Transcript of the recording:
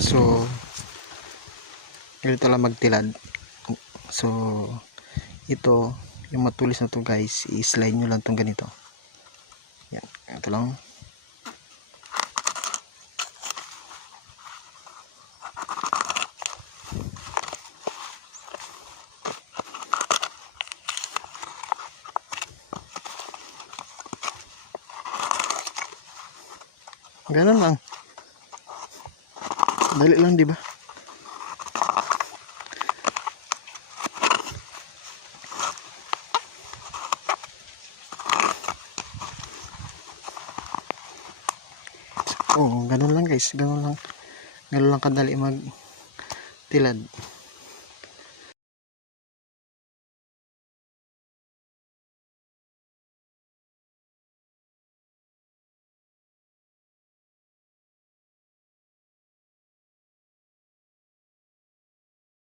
So ganito lang magtilad. So ito yung matulis na to guys, i-slide nyo lang tong ganito. Yan, ito lang. Ganun lang. Dali lang, di ba? Oh, ganun lang guys, ganun lang kadali magtilad.